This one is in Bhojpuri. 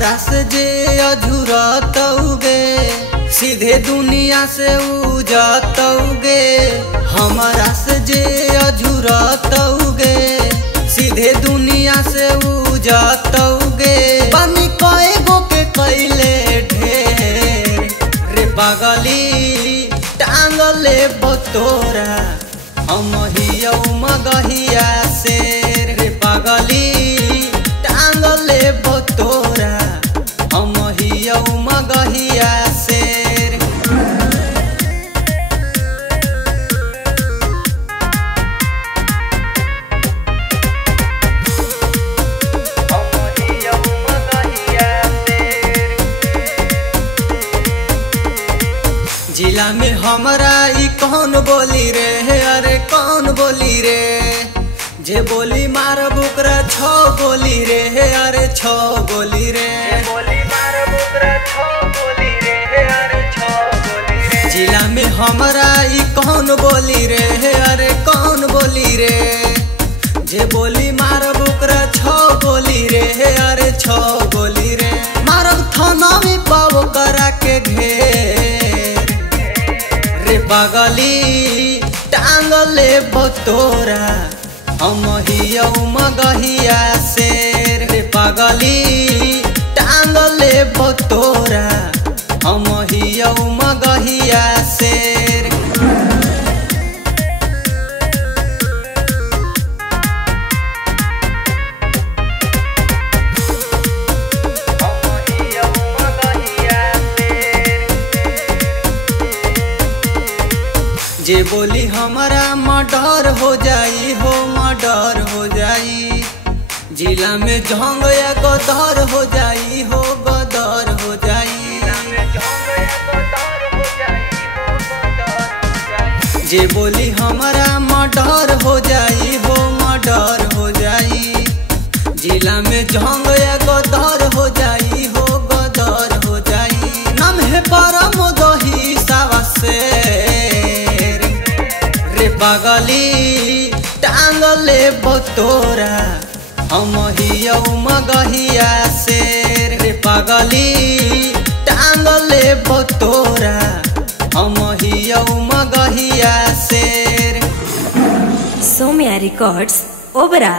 हमारा से जे अझुरतौगे सीधे दुनिया से उजतौगे। हमारा से जे अझुरतौगे सीधे दुनिया से उजतौगे। बनी कए गो के कैले ढेर रे पागली टांगले बतोरा हम हियौ मगहिया से रे पागली टांगले बतोरा हम हियौ मगहिया से। जिला में हमरा ई कौन बोली रे, अरे कौन बोली रे। जे बोली मारब ओकरा 6 गोली रे, अरे 6 गोली रे। जिला में हमरा ई कौन बोली रे, अरे कौन बोली रे। जे बोली मारब ओकरा 6 गोली रे, अरे 6 गोली रे। मारब थाना में पाव करा के घेर रे पागली टांगले बतोरा हम हियौ मगहिया से रे पागली टांगले बतोरा हम हियौ मगहिया से। जे बोली हमारा मर्डर हो जाई हो, मर्डर हो जाई। जिला में जंग या गदर हो जाई हो, गदर हो जाई। जे बोली हमारा मर्डर हो जाई हो, मर्डर हो जाई। जिला में जंग या गदर हो जाई हो, गदर हो जाई। नाम है परम दही सावा से पागली टांगले बतोरा हम हियौ मगहिया से रे पागली टांगले बतोरा हम हियौ मगहिया से। सौम्या रिकॉर्ड्स ओबरा।